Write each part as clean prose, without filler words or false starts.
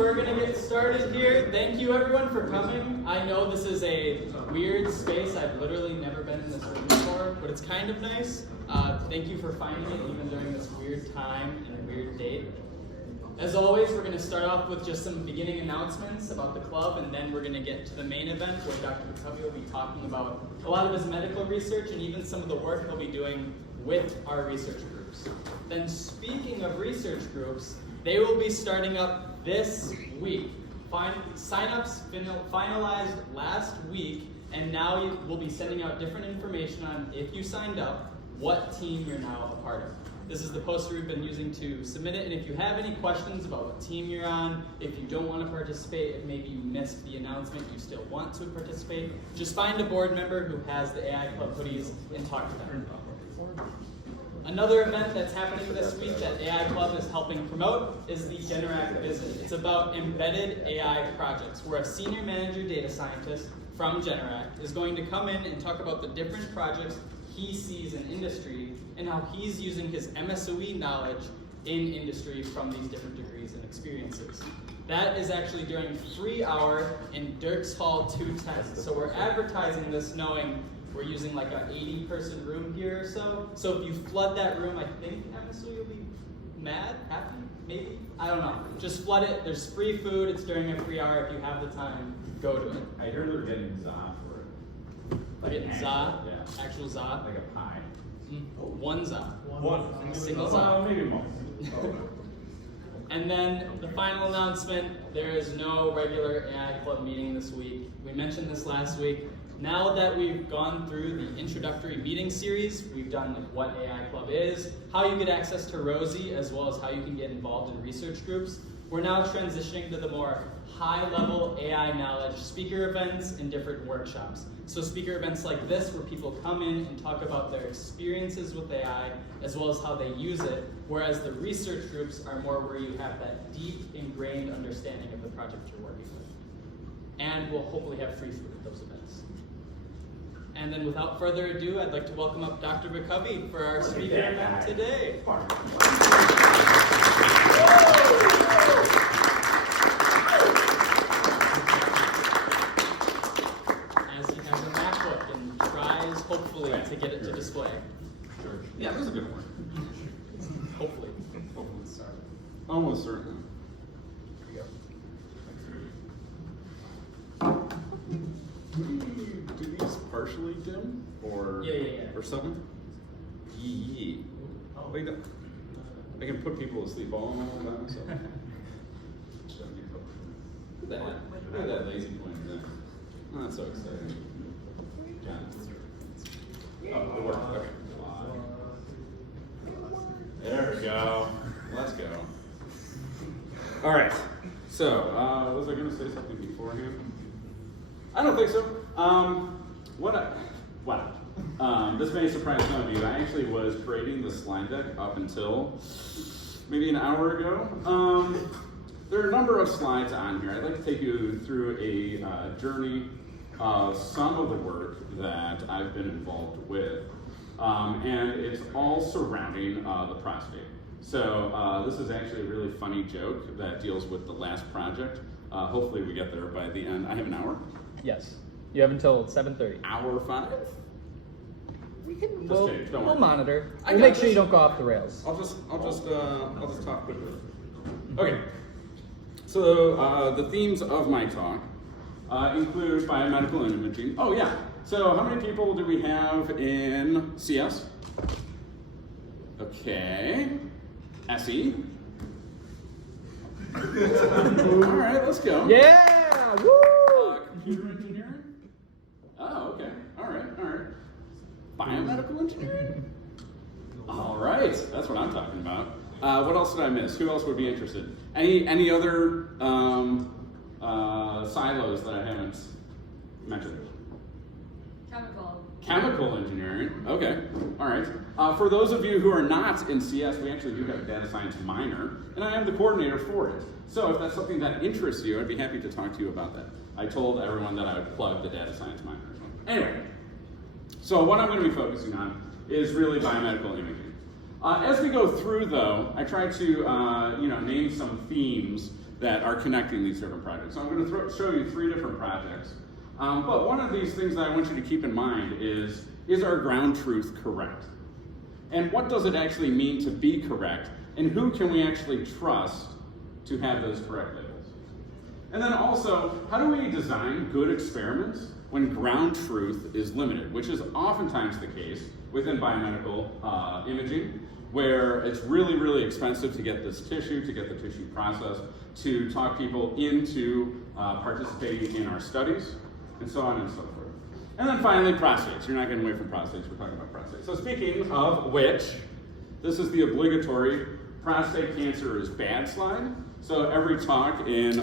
we're going to get started here. Thank you everyone for coming. I know this is a weird space. I've literally never been in this room before, but it's kind of nice. Thank you for finding it even during this weird time and a weird date. As always, we're going to start off with just some beginning announcements about the club, and then we're going to get to the main event where Dr. Bukowy will be talking about a lot of his medical research and even some of the work he'll be doing with our research groups. Then speaking of research groups, they will be starting up this week. Sign-ups finalized last week, and now we'll be sending out different information on, if you signed up, what team you're now a part of. This is the poster we've been using to submit it, and if you have any questions about what team you're on, if you don't want to participate, if maybe you missed the announcement, you still want to participate, just find a board member who has the AI Club hoodies and talk to them. Another event that's happening this week that AI Club is helping promote is the Generac Visit. It's about embedded AI projects, where a senior manager data scientist from Generac is going to come in and talk about the different projects he sees in industry and how he's using his MSOE knowledge in industry from these different degrees and experiences. That is actually during 3 hour in Dirks Hall 210. So we're advertising this knowing we're using like an 80-person room here or so. So if you flood that room, I think MSOE will be mad, happy, maybe? I don't know. Just flood it. There's free food. It's during a 3 hour. If you have the time, go to it. I heard they're getting za for it. Like getting za? Yeah. Actual za? Like a pie. One za. One. Single za. Maybe more. And then the final announcement, there is no regular AI Club meeting this week. We mentioned this last week. Now that we've gone through the introductory meeting series, we've done like what AI Club is, how you get access to Rosie, as well as how you can get involved in research groups. We're now transitioning to the more high-level AI knowledge speaker events and different workshops. So speaker events like this, where people come in and talk about their experiences with AI, as well as how they use it, whereas the research groups are more where you have that deep, ingrained understanding of the project you're working with. And we'll hopefully have free food at those events. And then without further ado, I'd like to welcome up Dr. Bukowy for our speaker event today. As he has a MacBook and tries, hopefully, to get it to display. Sure. Yeah, that's a good one. Hopefully. Hopefully, sorry. Almost certainly. Here we go. Do these partially dim or or something? Yeah. Oh, wait, I can put people to sleep all the time. So. Look at that lazy point there. Oh, that's so exciting. Oh, it worked. Okay. There we go. Let's go. All right. So, was I going to say something beforehand? I don't think so. This may surprise some of you. I actually was creating the slide deck up until maybe an hour ago. There are a number of slides on here. I'd like to take you through a journey of some of the work that I've been involved with. And it's all surrounding the prostate. So this is actually a really funny joke that deals with the last project. Hopefully we get there by the end. I have an hour. Yes. You have until 7:30. Hour 5? We'll monitor. We'll make sure you don't go off the rails. I'll just talk quickly. Okay. So the themes of my talk include biomedical imaging. Oh yeah. So how many people do we have in CS? Okay. SE. All right, let's go. Yeah. Woo. Computer engineering. Oh, okay. All right. Biomedical engineering? All right, that's what I'm talking about. What else did I miss? Who else would be interested? Any other silos that I haven't mentioned? Chemical engineering. Okay, all right. For those of you who are not in CS, we actually do have a data science minor, and I am the coordinator for it. So if that's something that interests you, I'd be happy to talk to you about that. I told everyone that I would plug the data science minor. Anyway, so what I'm going to be focusing on is really biomedical imaging. As we go through, though, I try to name some themes that are connecting these different projects. So I'm going to show you 3 different projects. But one of these things that I want you to keep in mind is our ground truth correct? And what does it actually mean to be correct? And who can we actually trust to have those correct labels? And then also, how do we design good experiments when ground truth is limited, which is oftentimes the case within biomedical imaging, where it's really, really expensive to get this tissue, to get the tissue processed, to talk people into participating in our studies, and so on and so forth. And then finally, prostates. You're not getting away from prostates, we're talking about prostates. So speaking of which, this is the obligatory prostate cancer is bad slide. So every talk in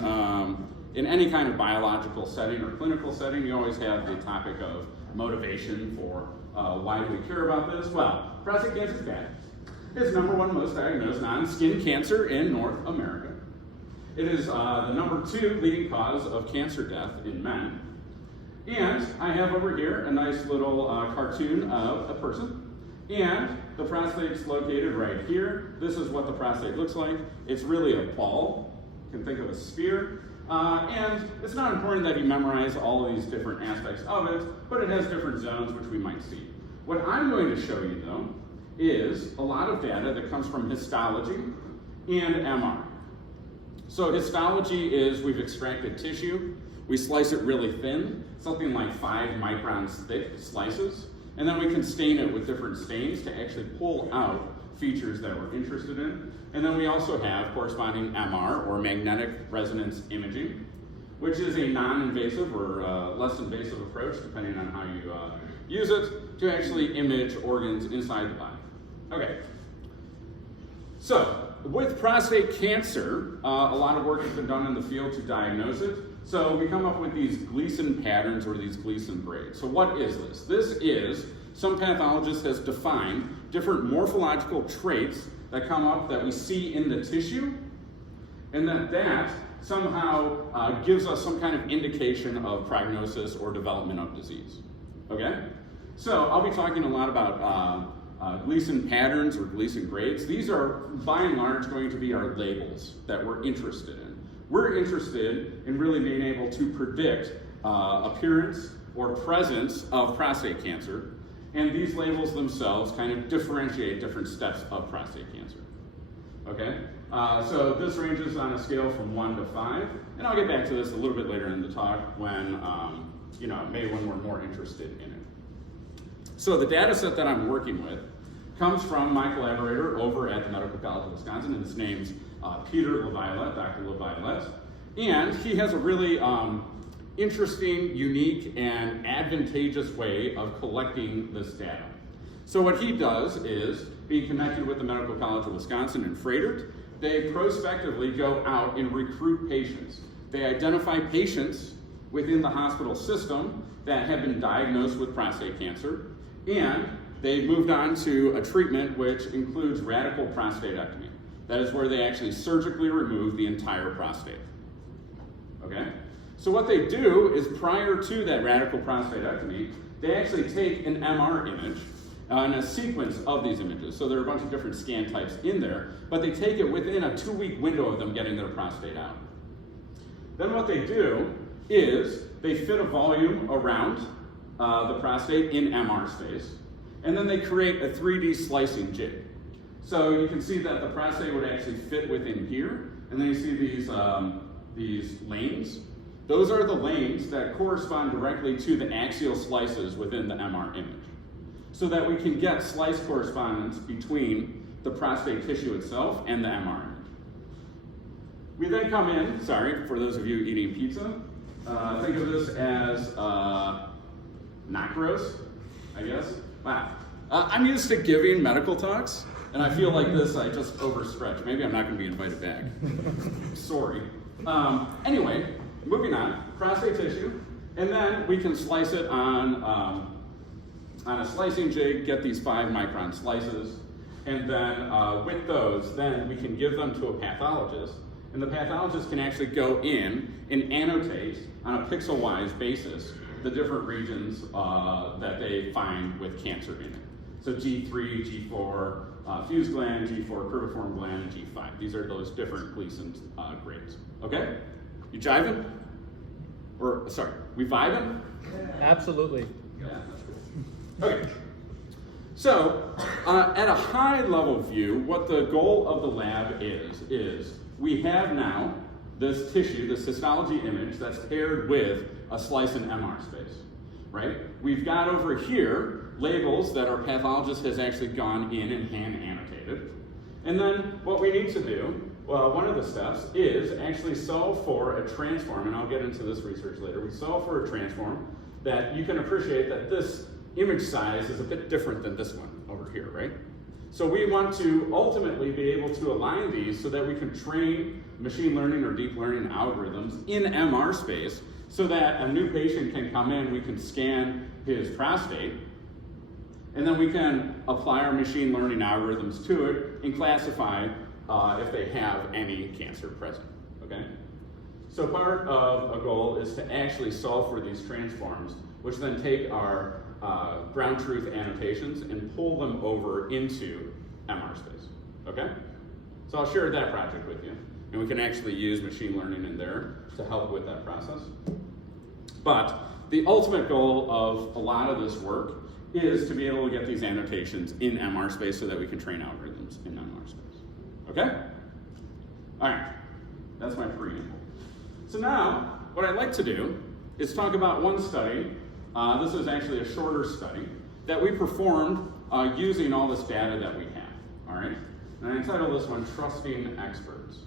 any kind of biological setting or clinical setting, you always have the topic of motivation for why do we care about this? Well, prostate cancer is bad. It's #1 most diagnosed non-skin cancer in North America. It is the #2 leading cause of cancer death in men. And I have over here a nice little cartoon of a person. And the prostate's located right here. This is what the prostate looks like. It's really a ball. You can think of a sphere. And it's not important that you memorize all of these different aspects of it, but it has different zones which we might see. What I'm going to show you though is a lot of data that comes from histology and MR. So histology is we've extracted tissue, we slice it really thin, something like 5 microns thick slices, and then we can stain it with different stains to actually pull out features that we're interested in. And then we also have corresponding MR, or magnetic resonance imaging, which is a non-invasive or less invasive approach, depending on how you use it, to actually image organs inside the body. Okay, so with prostate cancer, a lot of work has been done in the field to diagnose it. So we come up with these Gleason patterns or these Gleason grades. So what is this? This is, some pathologist has defined different morphological traits that come up that we see in the tissue, and that somehow gives us some kind of indication of prognosis or development of disease. Okay? So I'll be talking a lot about Gleason patterns or Gleason grades. These are, by and large, going to be our labels that we're interested in. We're interested in really being able to predict appearance or presence of prostate cancer, and these labels themselves kind of differentiate different steps of prostate cancer. Okay? So this ranges on a scale from 1 to 5, and I'll get back to this a little bit later in the talk when, maybe when we're more interested in it. So the data set that I'm working with comes from my collaborator over at the Medical College of Wisconsin, and his name's Peter LaViolette, Dr. LaViolette. And he has a really interesting, unique, and advantageous way of collecting this data. So what he does is, being connected with the Medical College of Wisconsin in Frederick, they prospectively go out and recruit patients. They identify patients within the hospital system that have been diagnosed with prostate cancer, and they moved on to a treatment which includes radical prostatectomy. That is where they actually surgically remove the entire prostate. Okay? So what they do is, prior to that radical prostatectomy, they actually take an MR image and a sequence of these images. So there are a bunch of different scan types in there, but they take it within a 2-week window of them getting their prostate out. Then what they do is they fit a volume around the prostate in MR space, and then they create a 3D slicing jig. So you can see that the prostate would actually fit within here, and then you see these lanes. Those are the lanes that correspond directly to the axial slices within the MR image, so that we can get slice correspondence between the prostate tissue itself and the MR image. We then come in, sorry, for those of you eating pizza, think of this as not gross, I guess. Wow. I'm used to giving medical talks, and I feel like this, I just overstretched. Maybe I'm not going to be invited back. Sorry. Anyway, moving on, prostate tissue, and then we can slice it on a slicing jig, get these 5 micron slices, and then with those, then we can give them to a pathologist, and the pathologist can actually go in and annotate on a pixel-wise basis the different regions that they find with cancer in it. So G3, G4, fused gland, G4 cribriform gland, and G5. These are those different Gleason grades. Okay? You jiving? Or, sorry, we vibing? Absolutely. Yeah, that's cool. Okay. So, at a high level view, what the goal of the lab is we have now this tissue, this histology image that's paired with a slice and MR space, right? We've got over here labels that our pathologist has actually gone in and hand annotated. And then what we need to do, well, one of the steps is actually solve for a transform, and I'll get into this research later. We solve for a transform that you can appreciate that this image size is a bit different than this one over here, right? So we want to ultimately be able to align these so that we can train machine learning or deep learning algorithms in MR space so that a new patient can come in, we can scan his prostate, and then we can apply our machine learning algorithms to it and classify if they have any cancer present, okay? So part of a goal is to actually solve for these transforms, which then take our ground truth annotations and pull them over into MR space, okay? So I'll share that project with you, and we can actually use machine learning in there to help with that process. But the ultimate goal of a lot of this work is to be able to get these annotations in MR space so that we can train algorithms in MR space, okay? All right, that's my preamble. So now, what I'd like to do is talk about one study. This is actually a shorter study that we performed using all this data that we have, all right? And I entitled this one, Trusting Experts.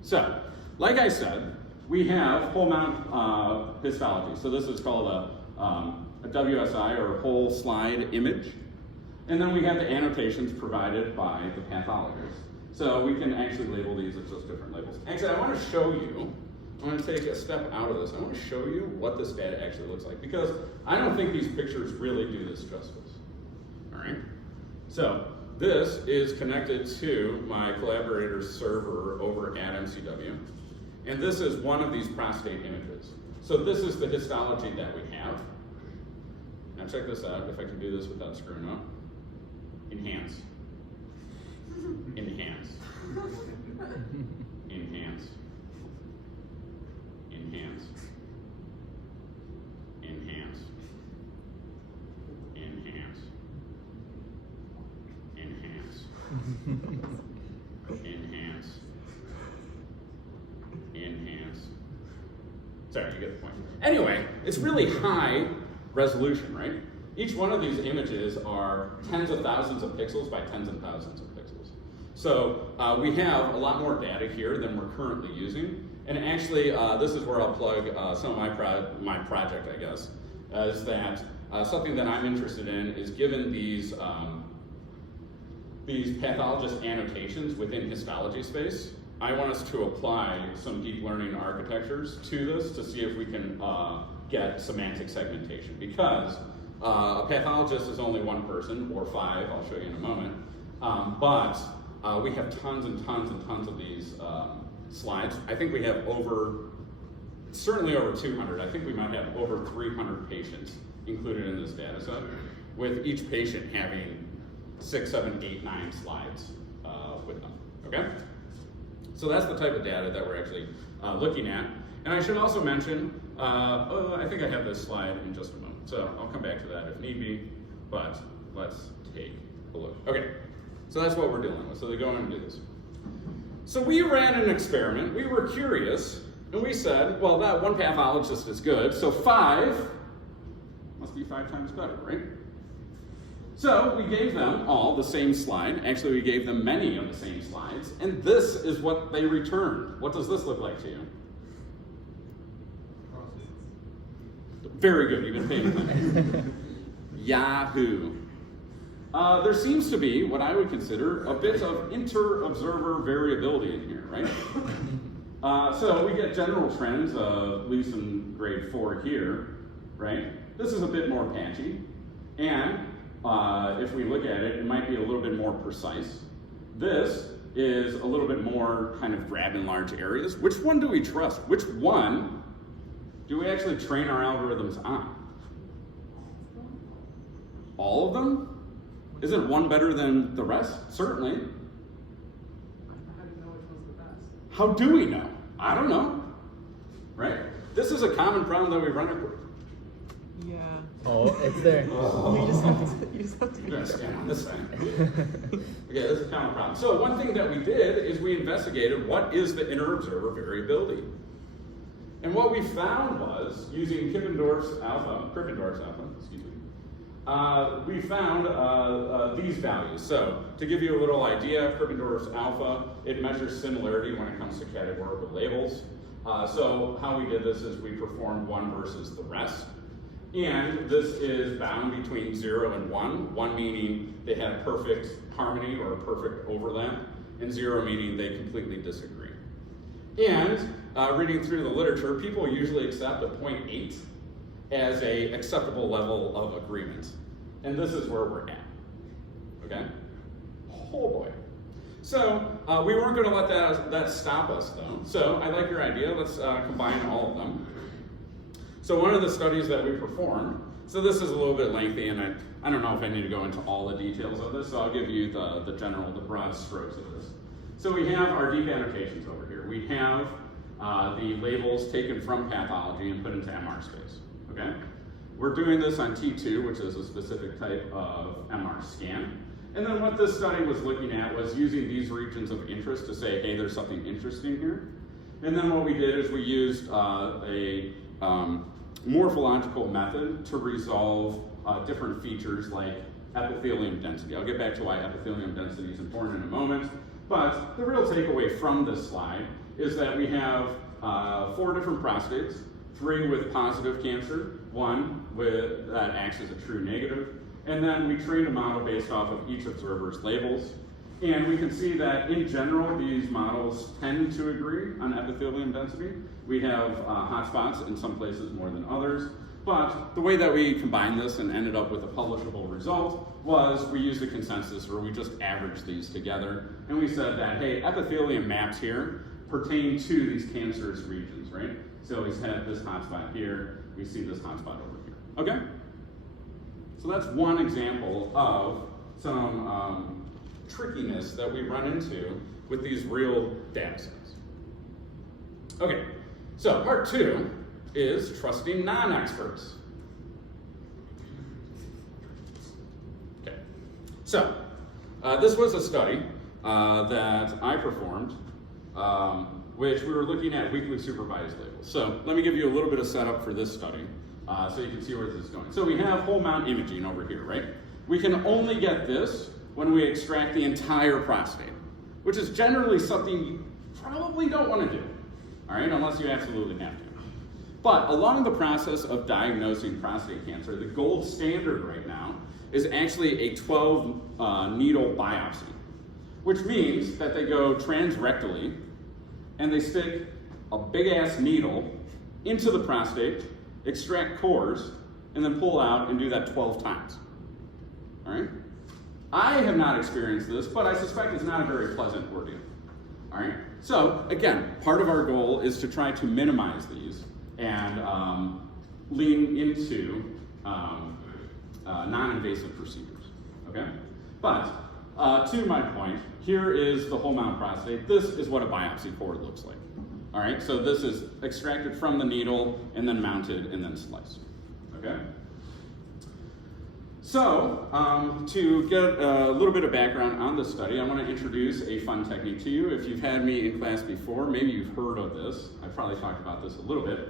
So, like I said, we have whole mount histology. So this is called a WSI, or whole slide image. And then we have the annotations provided by the pathologist. So we can actually label these as just different labels. Actually, I want to show you, I'm going to take a step out of this. I want to show you what this data actually looks like, because I don't think these pictures really do this justice. All right? So this is connected to my collaborator's server over at MCW. And this is one of these prostate images. So this is the histology that we have. Now check this out, if I can do this without screwing up. Enhance. Enhance. Enhance. Enhance. Enhance. Enhance. Enhance. Enhance. Enhance. Sorry, you get the point. Anyway, it's really high resolution, right? Each one of these images are tens of thousands of pixels by tens of thousands of pixels. So we have a lot more data here than we're currently using. And actually, this is where I'll plug some of my project, I guess, is that something that I'm interested in is given these pathologist annotations within histology space, I want us to apply some deep learning architectures to this to see if we can get semantic segmentation, because a pathologist is only one person, or five, I'll show you in a moment, but we have tons and tons and tons of these slides. I think we have certainly over 200, I think we might have over 300 patients included in this data set, with each patient having 6, 7, 8, 9 slides with them, okay? So that's the type of data that we're actually looking at. And I should also mention, I think I have this slide in just a moment, so I'll come back to that if need be, but let's take a look. Okay, so that's what we're dealing with, so they go in and do this. So we ran an experiment, we were curious, and we said, well, that one pathologist is good, so 5 must be 5 times better, right? So we gave them all the same slide. Actually, we gave them many of the same slides, and this is what they returned. What does this look like to you? Very good, you've been paying attention. Yahoo. There seems to be what I would consider a bit of inter-observer variability in here, right? So we get general trends of Gleason grade 4 here, right? This is a bit more patchy, and if we look at it, it might be a little bit more precise. This is a little bit more kind of grab in large areas. Which one do we trust? Which one do we actually train our algorithms on? All of them? Isn't one better than the rest? Certainly. How do you know which one's the best? How do we know? I don't know. Right? This is a common problem that we run into. Yeah. Oh, it's there. You just have to I'm gonna scan on this thing. Okay, this is a common problem. So one thing that we did is we investigated what is the inter-observer variability. And what we found was, using Krippendorf's alpha, excuse me, we found these values. So to give you a little idea, Krippendorf's alpha, it measures similarity when it comes to categorical labels. So how we did this is we performed one versus the rest. And this is bound between 0 and 1, 1 meaning they have perfect harmony or perfect overlap, and 0 meaning they completely disagree. And reading through the literature, people usually accept a 0.8 as an acceptable level of agreement. And this is where we're at, okay? Oh boy. So we weren't gonna let that stop us though. So I like your idea, let's combine all of them. So one of the studies that we performed, so this is a little bit lengthy, and I don't know if I need to go into all the details of this, so I'll give you the broad strokes of this. So we have our deep annotations over here. We have the labels taken from pathology and put into MR space, okay? We're doing this on T2, which is a specific type of MR scan. And then what this study was looking at was using these regions of interest to say, hey, there's something interesting here. And then what we did is we used a morphological method to resolve different features like epithelium density. I'll get back to why epithelium density is important in a moment. But the real takeaway from this slide is that we have 4 different prostates, 3 with positive cancer, 1 that acts as a true negative, and then we trained a model based off of each observer's labels. And we can see that in general, these models tend to agree on epithelium density. We have hotspots in some places more than others. But the way that we combined this and ended up with a publishable result was we used a consensus where we just averaged these together. And we said that, hey, epithelium maps here pertain to these cancerous regions, right? So we have this hotspot here, we see this hotspot over here, okay? So that's one example of some trickiness that we run into with these real data sets. Okay, so part 2 is trusting non-experts. Okay, so this was a study that I performed, which we were looking at weekly supervised labels. So let me give you a little bit of setup for this study so you can see where this is going. So we have whole mount imaging over here, right? We can only get this when we extract the entire prostate, which is generally something you probably don't want to do, all right, unless you absolutely have to. But along the process of diagnosing prostate cancer, the gold standard right now is actually a 12 needle biopsy, which means that they go transrectally and they stick a big ass needle into the prostate, extract cores, and then pull out and do that 12 times, all right? I have not experienced this, but I suspect it's not a very pleasant ordeal. All right. So again, part of our goal is to try to minimize these and lean into non-invasive procedures. Okay. But to my point, here is the whole mount prostate. This is what a biopsy cord looks like. All right. So this is extracted from the needle and then mounted and then sliced. Okay. So, to get a little bit of background on this study, I want to introduce a fun technique to you. If you've had me in class before, maybe you've heard of this. I've probably talked about this a little bit.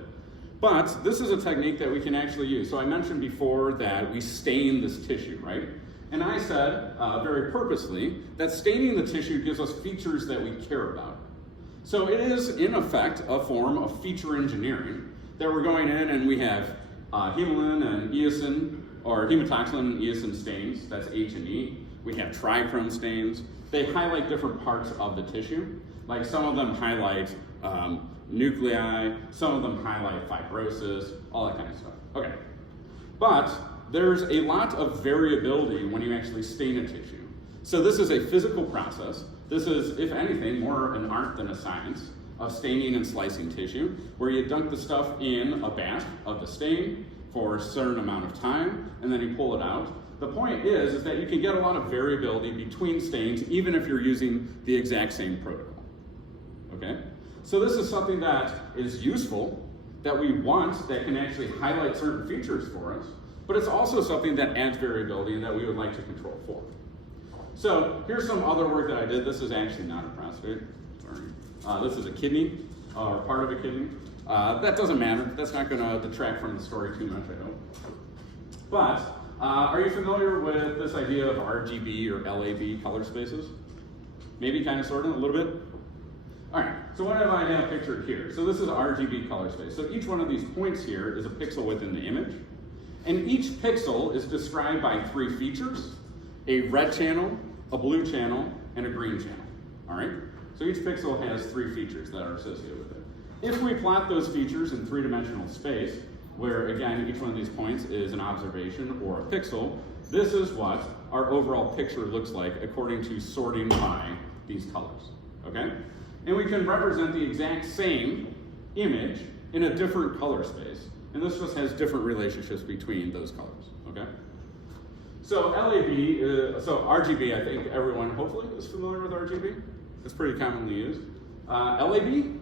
But this is a technique that we can actually use. So I mentioned before that we stain this tissue, right? And I said, very purposely, that staining the tissue gives us features that we care about. So it is, in effect, a form of feature engineering that we're going in and we have hemoglobin and eosin, or hematoxylin and eosin stains, that's H and E. We have trichrome stains. They highlight different parts of the tissue. Like some of them highlight nuclei, some of them highlight fibrosis, all that kind of stuff. Okay, but there's a lot of variability when you actually stain a tissue. So this is a physical process. This is, if anything, more an art than a science of staining and slicing tissue, where you dunk the stuff in a bath of the stain for a certain amount of time, and then you pull it out. the point is that you can get a lot of variability between stains even if you're using the exact same protocol, okay? So this is something that is useful, that we want, that can actually highlight certain features for us, but it's also something that adds variability and that we would like to control for. So here's some other work that I did. This is actually not a prostate, sorry. This is a kidney, or part of a kidney. That doesn't matter. That's not going to detract from the story too much, I hope. But are you familiar with this idea of RGB or LAB color spaces? Maybe, kind of, sort of, a little bit? All right, so what have I have pictured here? So this is RGB color space. So each one of these points here is a pixel within the image. And each pixel is described by 3 features: a red channel, a blue channel, and a green channel. All right? So each pixel has 3 features that are associated with it. If we plot those features in 3-dimensional space, where again, each one of these points is an observation or a pixel, this is what our overall picture looks like according to sorting by these colors, okay? And we can represent the exact same image in a different color space, and this just has different relationships between those colors, okay? So so RGB, I think everyone hopefully is familiar with RGB. It's pretty commonly used. LAB?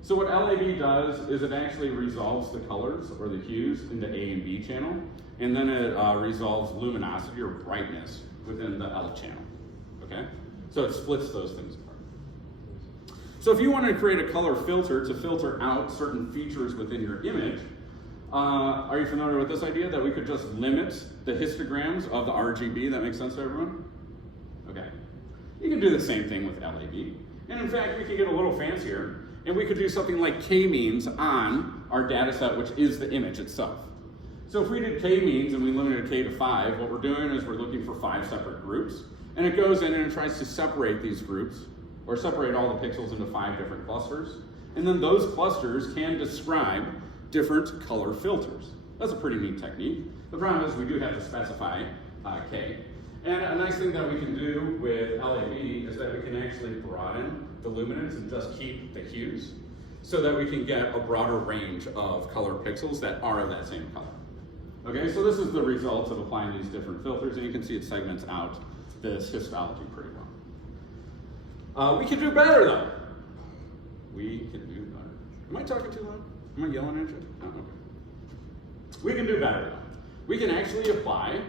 So what LAB does is it actually resolves the colors or the hues into A and B channel, and then it resolves luminosity or brightness within the L channel, okay? So it splits those things apart. So if you wanted to create a color filter to filter out certain features within your image, are you familiar with this idea that we could just limit the histograms of the RGB? That makes sense to everyone? Okay. You can do the same thing with LAB. And in fact, we could get a little fancier, and we could do something like k-means on our data set, which is the image itself. So if we did k-means and we limited k to 5, what we're doing is we're looking for 5 separate groups, and it goes in and it tries to separate these groups, or separate all the pixels into 5 different clusters, and then those clusters can describe different color filters. That's a pretty neat technique. The problem is we do have to specify k. And a nice thing that we can do with LAB is that we can actually broaden the luminance and just keep the hues so that we can get a broader range of color pixels that are of that same color. Okay, so this is the result of applying these different filters, and you can see it segments out this histology pretty well. We can do better though. We can do better. Am I talking too loud? Am I yelling at you? Oh, okay. We can do better though. We can actually apply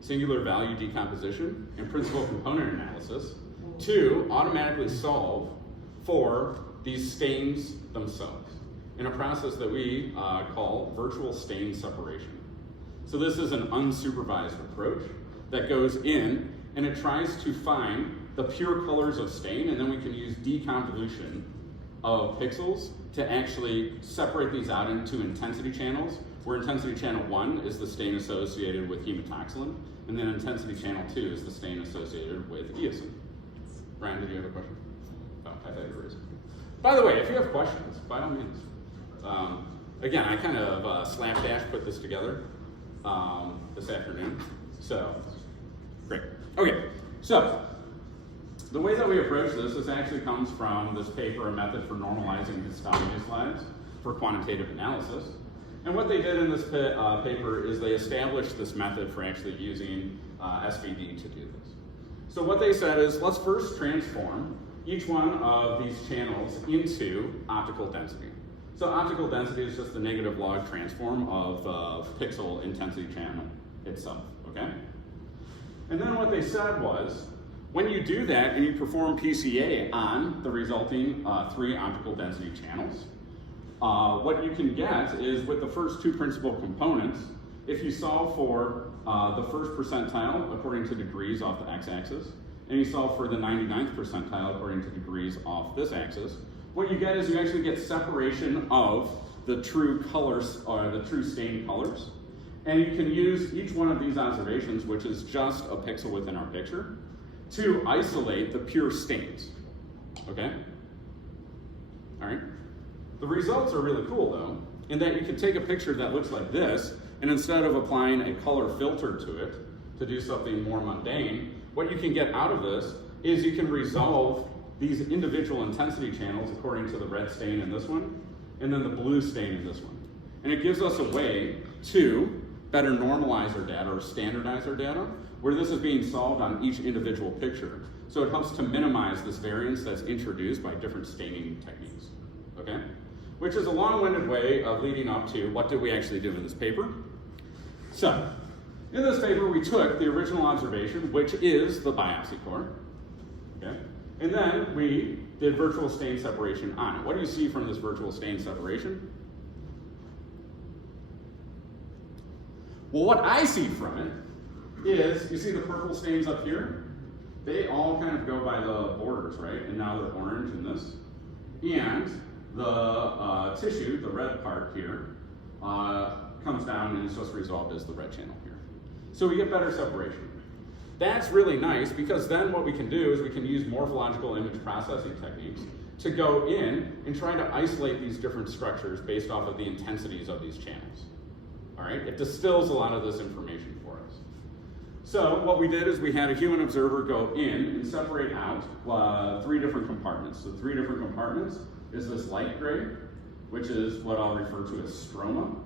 singular value decomposition and principal component analysis to automatically solve for these stains themselves in a process that we call virtual stain separation. So this is an unsupervised approach that goes in and it tries to find the pure colors of stain, and then we can use deconvolution of pixels to actually separate these out into intensity channels, where intensity channel 1 is the stain associated with hematoxylin, and then intensity channel 2 is the stain associated with eosin. Brian, did you have a question? Oh, I thought you were raising. By the way, if you have questions, by all means. Again, I kind of slapdash put this together this afternoon, so great. Okay, so the way that we approach this actually comes from this paper, A Method for Normalizing Histology Slides for Quantitative Analysis. And what they did in this paper is they established this method for actually using SVD to do this. So what they said is, let's first transform each one of these channels into optical density. So optical density is just the negative log transform of the pixel intensity channel itself, okay? And then what they said was, when you do that and you perform PCA on the resulting 3 optical density channels, what you can get is with the first 2 principal components, if you solve for the first percentile according to degrees off the x-axis, and you solve for the 99th percentile according to degrees off this axis, what you get is you actually get separation of the true colors, or the true stained colors. And you can use each one of these observations, which is just a pixel within our picture, to isolate the pure stains, okay? All right? The results are really cool though, in that you can take a picture that looks like this, and instead of applying a color filter to it to do something more mundane, what you can get out of this is you can resolve these individual intensity channels according to the red stain in this one, and then the blue stain in this one. And it gives us a way to better normalize our data or standardize our data, where this is being solved on each individual picture. So it helps to minimize this variance that's introduced by different staining techniques, okay? Which is a long-winded way of leading up to what did we actually do in this paper. So, in this paper, we took the original observation, which is the biopsy core, okay? And then we did virtual stain separation on it. What do you see from this virtual stain separation? Well, what I see from it is, you see the purple stains up here? They all kind of go by the borders, right? And now they're orange in this. And the tissue, the red part here, comes down and it's just resolved as the red channel here. So we get better separation. That's really nice because then what we can do is we can use morphological image processing techniques to go in and try to isolate these different structures based off of the intensities of these channels. All right, it distills a lot of this information for us. So what we did is we had a human observer go in and separate out 3 different compartments. So 3 different compartments is this light gray, which is what I'll refer to as stroma.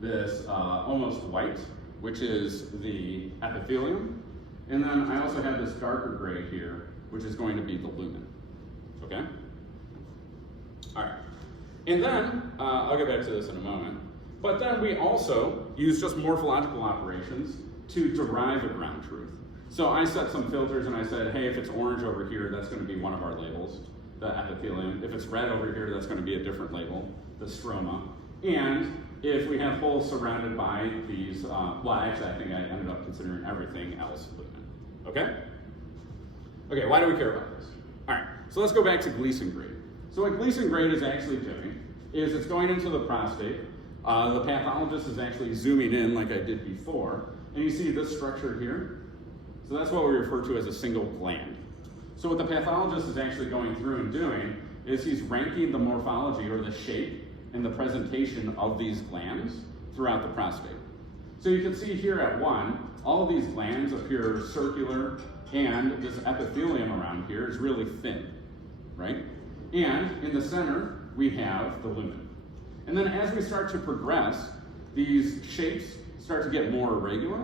This almost white, which is the epithelium. And then I also have this darker gray here, which is going to be the lumen, okay? All right, and then, I'll get back to this in a moment, but then we also use just morphological operations to derive a ground truth. So I set some filters and I said, hey, if it's orange over here, that's gonna be one of our labels, the epithelium. If it's red over here, that's gonna be a different label, the stroma. And if we have holes surrounded by these, well, actually I think I ended up considering everything else lumen, okay? Okay, why do we care about this? All right, so let's go back to Gleason grade. So what Gleason grade is actually doing is it's going into the prostate. The pathologist is actually zooming in like I did before, and you see this structure here. So that's what we refer to as a single gland. So what the pathologist is actually going through and doing is he's ranking the morphology or the shape and the presentation of these glands throughout the prostate. So you can see here at 1, all of these glands appear circular, and this epithelium around here is really thin, right? And in the center, we have the lumen. And then as we start to progress, these shapes start to get more irregular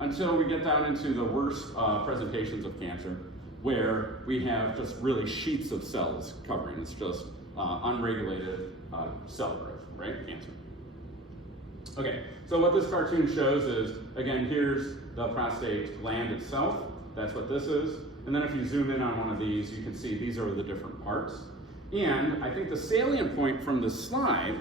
until we get down into the worst presentations of cancer, where we have just really sheets of cells covering. It's just unregulated cell growth, right? Cancer. Okay, so what this cartoon shows is, again, here's the prostate gland itself. That's what this is. And then if you zoom in on one of these, you can see these are the different parts. And I think the salient point from this slide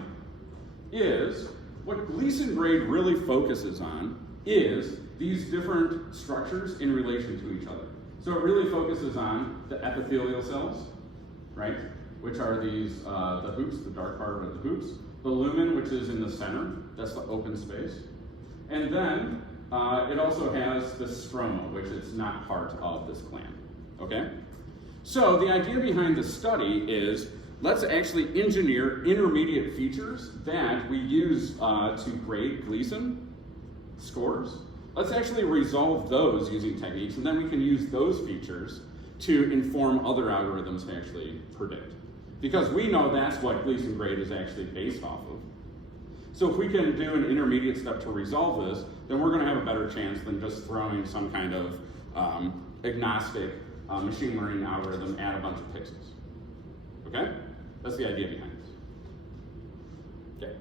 is what Gleason grade really focuses on is these different structures in relation to each other. So it really focuses on the epithelial cells, right? Which are these, the hoops, the dark part of the hoops. The lumen, which is in the center, that's the open space. And then it also has the stroma, which is not part of this gland, okay? So the idea behind the study is let's actually engineer intermediate features that we use to grade Gleason scores. Let's actually resolve those using techniques, and then we can use those features to inform other algorithms to actually predict. Because we know that's what Gleason grade is actually based off of. So if we can do an intermediate step to resolve this, then we're going to have a better chance than just throwing some kind of agnostic machine learning algorithm at a bunch of pixels. Okay? That's the idea behind this. Okay.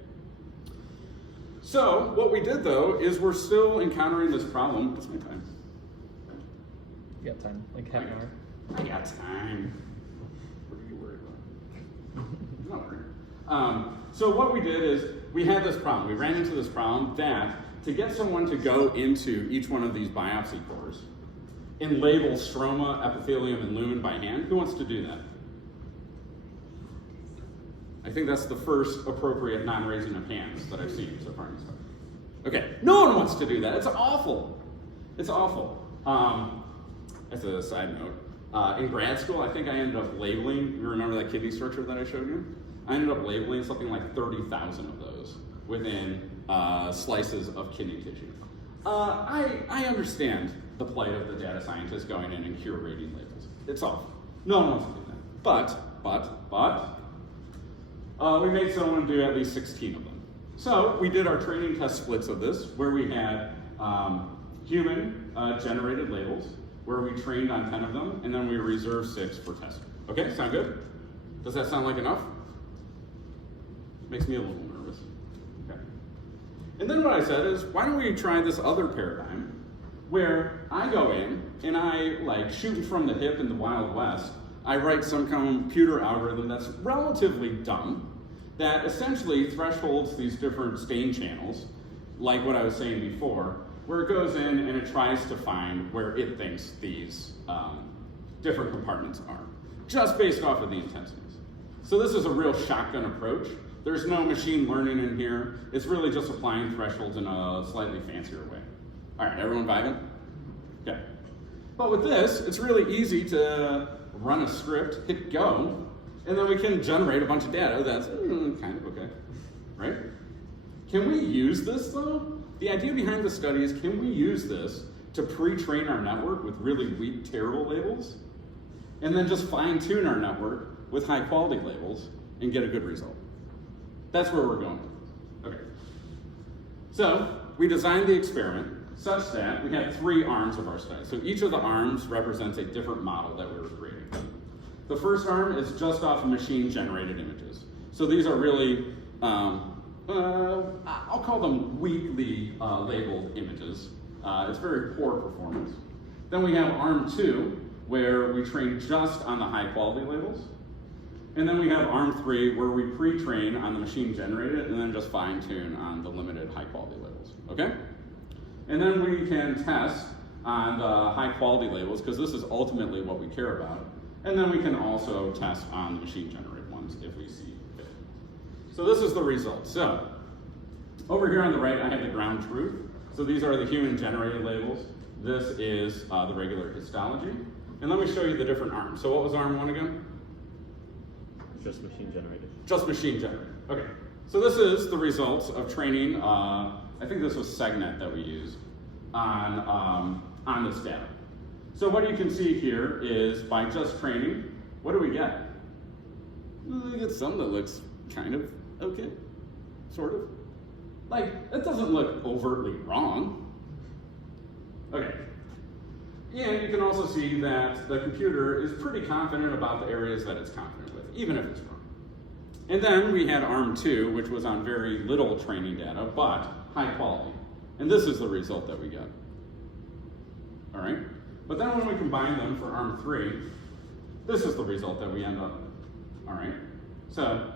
So what we did though is we're still encountering this problem. What's my time? You got time, like half an hour. I got time. What are you worried about? I'm not worried. So what we did is we had this problem. We ran into this problem that to get someone to go into each one of these biopsy cores and label stroma, epithelium, and lumen by hand, who wants to do that? I think that's the first appropriate non-raising of hands that I've seen so far in this talk. Okay, no one wants to do that. It's awful. It's awful. As a side note, in grad school, I think I ended up labeling, you remember that kidney structure that I showed you? I ended up labeling something like 30,000 of those within slices of kidney tissue. I understand the plight of the data scientist going in and curating labels. It's awful. No one wants to do that. But, we made someone do at least 16 of them. So we did our training test splits of this, where we had human generated labels, where we trained on 10 of them, and then we reserved 6 for testing. Okay, sound good? Does that sound like enough? Makes me a little nervous. Okay. And then what I said is, why don't we try this other paradigm, where I go in and I, like shooting from the hip in the Wild West, I write some computer algorithm that's relatively dumb, that essentially thresholds these different stain channels, like what I was saying before, where it goes in and it tries to find where it thinks these different compartments are, just based off of the intensities. So this is a real shotgun approach. There's no machine learning in here. It's really just applying thresholds in a slightly fancier way. All right, everyone vibing? Okay. But with this, it's really easy to run a script, hit go, and then we can generate a bunch of data that's kind of okay, right? Can we use this though? The idea behind the study is, can we use this to pre-train our network with really weak, terrible labels, and then just fine-tune our network with high-quality labels and get a good result? That's where we're going. Okay. So we designed the experiment such that we had 3 arms of our study. So each of the arms represents a different model that we were creating. The first arm is just off of machine-generated images. So these are really, I'll call them weakly labeled images. It's very poor performance. Then we have arm 2, where we train just on the high-quality labels. And then we have arm 3, where we pre-train on the machine-generated and then just fine-tune on the limited high-quality labels, okay? And then we can test on the high-quality labels, because this is ultimately what we care about. And then we can also test on the machine-generated ones if we see fit. So this is the result. So over here on the right, I have the ground truth. So these are the human-generated labels. This is the regular histology. And let me show you the different arms. So what was arm 1 again? Just machine generated. Just machine generated. Okay. So this is the results of training. I think this was SegNet that we used on this data. So what you can see here is, by just training, what do we get? We get something that looks kind of okay, sort of. Like, it doesn't look overtly wrong. Okay. And you can also see that the computer is pretty confident about the areas that it's confident with, even if it's wrong. And then we had arm 2, which was on very little training data, but high quality. And this is the result that we get. All right? But then when we combine them for arm 3, this is the result that we end up with. All right? So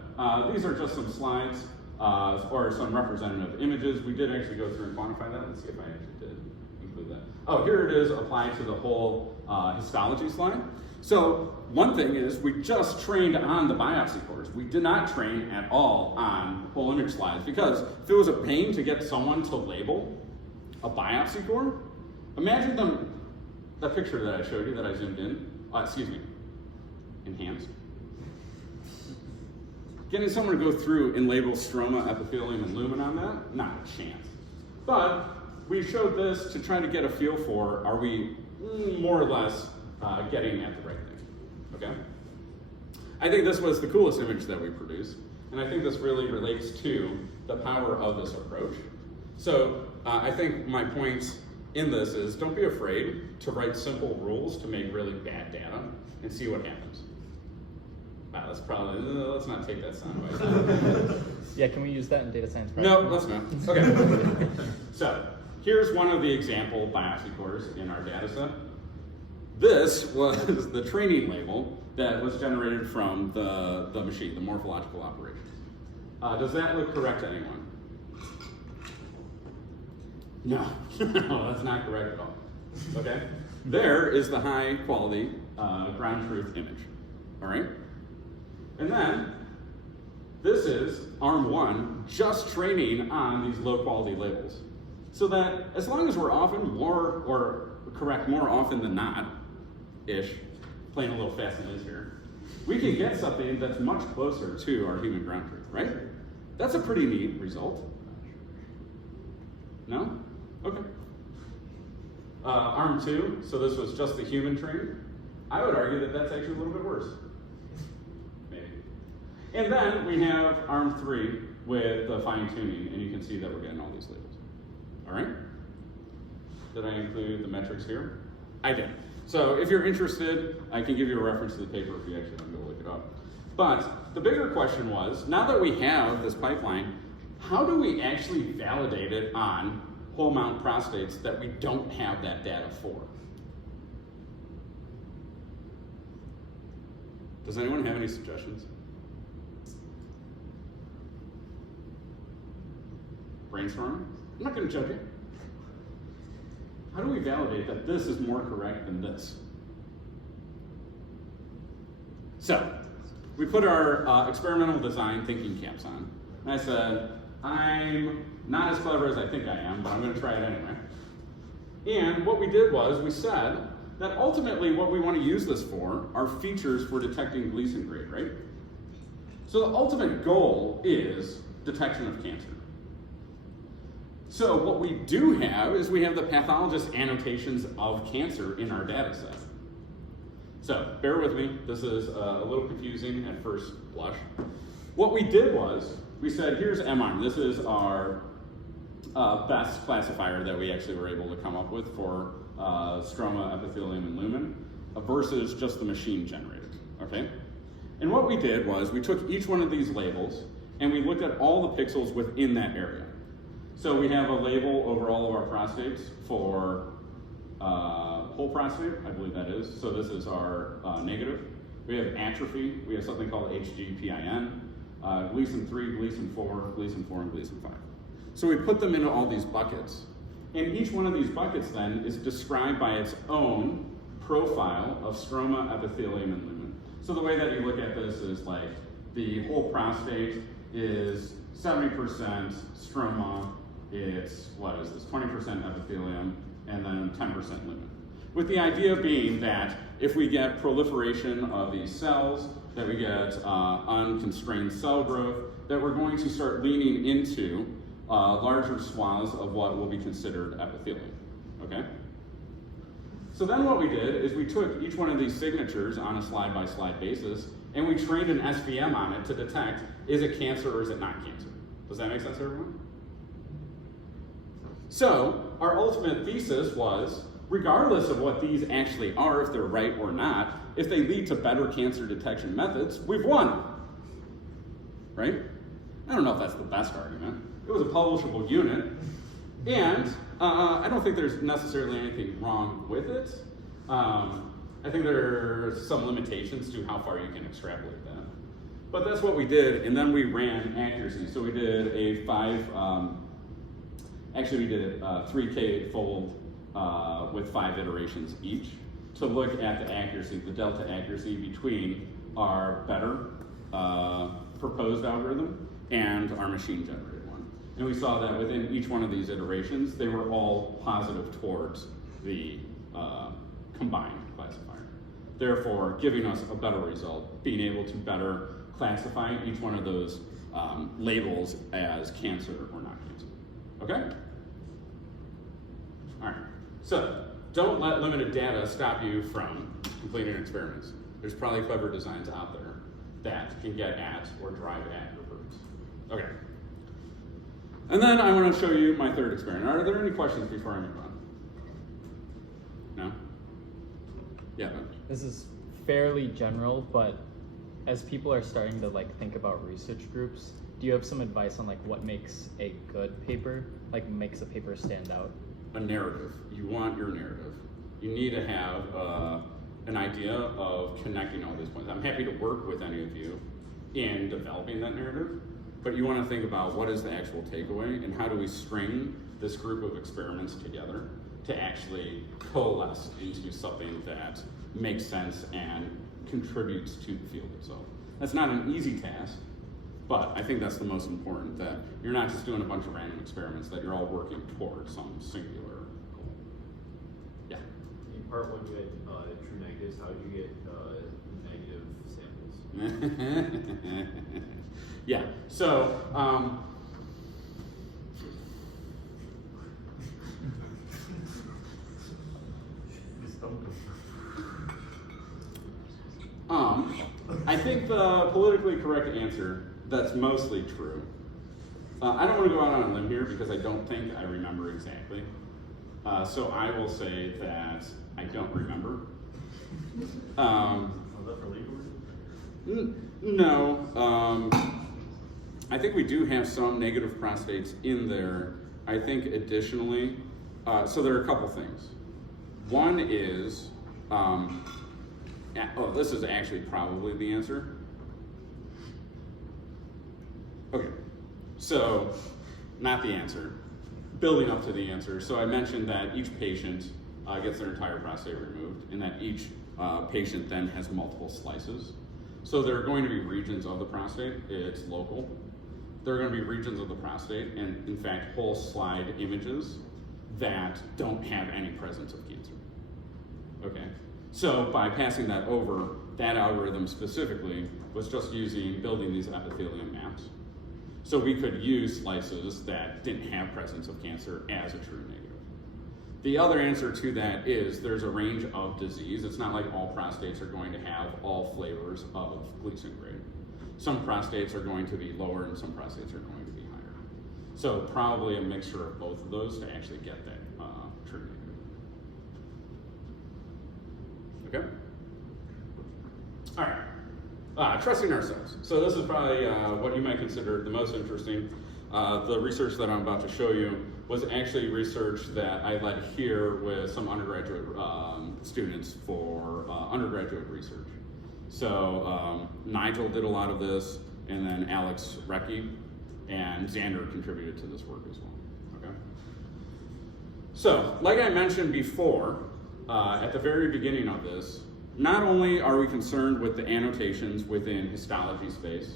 these are just some slides or some representative images. We did actually go through and quantify that. Let's see if I actually did include that. Oh, here it is applied to the whole histology slide. So one thing is, we just trained on the biopsy cores. We did not train at all on whole image slides, because if it was a pain to get someone to label a biopsy core, imagine that picture that I showed you that I zoomed in, enhanced. Getting someone to go through and label stroma, epithelium, and lumen on that, not a chance. But we showed this to try to get a feel for, are we more or less getting at the right thing, okay? I think this was the coolest image that we produced, and I think this really relates to the power of this approach. So I think my points in this is, don't be afraid to write simple rules to make really bad data and see what happens. Wow, that's probably, let's not take that soundbite. Yeah, can we use that in data science? No, let's not. Okay. So here's one of the example biopsy cores in our data set. This was the training label that was generated from the machine, the morphological operations. Does that look correct to anyone? No, no, that's not correct at all. Okay? There is the high quality ground truth image. All right? And then this is arm 1 just training on these low quality labels. So that as long as we're correct more often than not, playing a little fast and loose here, we can get something that's much closer to our human ground truth, right? That's a pretty neat result. No? Okay. Arm 2, so this was just the human training. I would argue that that's actually a little bit worse. Maybe. And then we have arm 3, with the fine tuning, and you can see that we're getting all these labels. All right? Did I include the metrics here? I did. So if you're interested, I can give you a reference to the paper if you actually want to go look it up. But the bigger question was, now that we have this pipeline, how do we actually validate it on whole mount prostates that we don't have that data for? Does anyone have any suggestions? Brainstorm? I'm not going to judge you. How do we validate that this is more correct than this? So, we put our experimental design thinking caps on. And I said, I'm not as clever as I think I am, but I'm going to try it anyway. And what we did was we said that ultimately what we want to use this for are features for detecting Gleason grade, right? So the ultimate goal is detection of cancer. So what we do have is we have the pathologist annotations of cancer in our data set. So bear with me, this is a little confusing at first blush. What we did was, we said here's MAIC, this is our best classifier that we actually were able to come up with for stroma, epithelium, and lumen versus just the machine generated, okay? And what we did was we took each one of these labels and we looked at all the pixels within that area. So we have a label over all of our prostates for whole prostate, I believe that is. So this is our negative. We have atrophy. We have something called HGPIN, Gleason 3, Gleason 4, Gleason 4, and Gleason 5. So we put them into all these buckets. And each one of these buckets then is described by its own profile of stroma, epithelium, and lumen. So the way that you look at this is like the whole prostate is 70% stroma, it's, what is this, 20% epithelium, and then 10% lumen. With the idea being that if we get proliferation of these cells, that we get unconstrained cell growth, that we're going to start leaning into larger swaths of what will be considered epithelium, okay? So then what we did is we took each one of these signatures on a slide-by-slide basis, and we trained an SVM on it to detect, is it cancer or is it not cancer? Does that make sense, everyone? So our ultimate thesis was, regardless of what these actually are, if they're right or not, if they lead to better cancer detection methods, we've won, right? I don't know if that's the best argument. It was a publishable unit, and I don't think there's necessarily anything wrong with it. I think there are some limitations to how far you can extrapolate that. But that's what we did, and then we ran accuracy. So we did a 3K fold with 5 iterations each to look at the accuracy, the delta accuracy between our better proposed algorithm and our machine generated one. And we saw that within each one of these iterations, they were all positive towards the combined classifier. Therefore, giving us a better result, being able to better classify each one of those labels as cancer or not cancer. Okay? All right. So, don't let limited data stop you from completing experiments. There's probably clever designs out there that can get at or drive at your purpose. Okay. And then I want to show you my third experiment. Are there any questions before I move on? No? Yeah. Ben. This is fairly general, but as people are starting to think about research groups, do you have some advice on what makes a good paper, makes a paper stand out? A narrative. You want your narrative. You need to have an idea of connecting all these points. I'm happy to work with any of you in developing that narrative, but you want to think about what is the actual takeaway and how do we string this group of experiments together to actually coalesce into something that makes sense and contributes to the field itself. That's not an easy task, but I think that's the most important, that you're not just doing a bunch of random experiments, that you're all working towards some singular goal. Yeah? In part one, you had true negatives. How did you get negative samples? Yeah, so, I think the politically correct answer that's mostly true I don't want to go out on a limb here because I don't think I remember exactly. So I will say that I don't remember. No. I think we do have some negative prostates in there. I think additionally, so there are a couple things. One is, this is actually probably the answer. Okay, so not the answer, building up to the answer. So I mentioned that each patient gets their entire prostate removed, and that each patient then has multiple slices. So there are going to be regions of the prostate, it's local. There are going to be regions of the prostate, and in fact, whole slide images that don't have any presence of cancer. Okay, so by passing that over, that algorithm specifically was just building these epithelium maps. So we could use slices that didn't have presence of cancer as a true negative. The other answer to that is there's a range of disease. It's not like all prostates are going to have all flavors of Gleason grade. Some prostates are going to be lower and some prostates are going to be higher. So probably a mixture of both of those to actually get that true negative. Okay? All right. Trusting ourselves. So this is probably what you might consider the most interesting. The research that I'm about to show you was actually research that I led here with some undergraduate students for undergraduate research. So Nigel did a lot of this, and then Alex Recchi and Xander contributed to this work as well. Okay. So, like I mentioned before, at the very beginning of this, not only are we concerned with the annotations within histology space,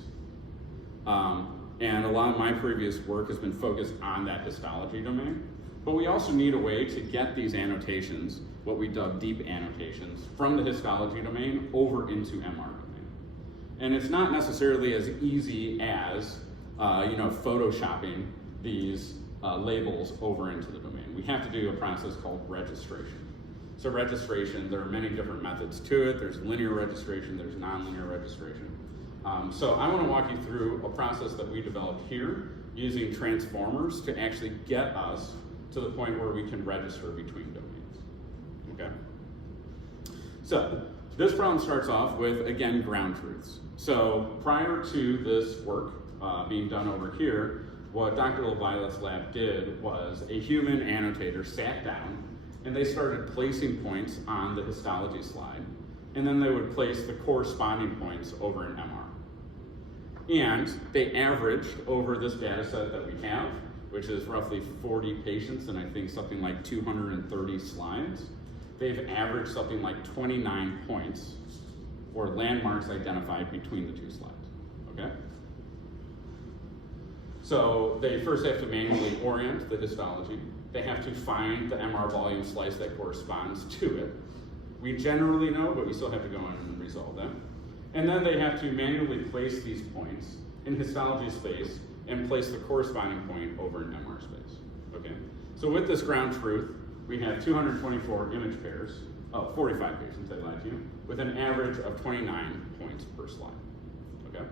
and a lot of my previous work has been focused on that histology domain, but we also need a way to get these annotations, what we dub deep annotations, from the histology domain over into MR domain. And it's not necessarily as easy as photoshopping these labels over into the domain. We have to do a process called registration. So registration, there are many different methods to it. There's linear registration, there's nonlinear registration. So I want to walk you through a process that we developed here using transformers to actually get us to the point where we can register between domains. Okay? So this problem starts off with, again, ground truths. So prior to this work being done over here, what Dr. LaViolette's lab did was a human annotator sat down and they started placing points on the histology slide, and then they would place the corresponding points over in MR. And they averaged over this data set that we have, which is roughly 40 patients and I think something like 230 slides, they've averaged something like 29 points or landmarks identified between the two slides, okay? So they first have to manually orient the histology. They have to find the MR volume slice that corresponds to it. We generally know, but we still have to go in and resolve that. And then they have to manually place these points in histology space and place the corresponding point over in MR space, okay? So with this ground truth, we have 224 image pairs, 45 patients, I lied to you, with an average of 29 points per slide, okay?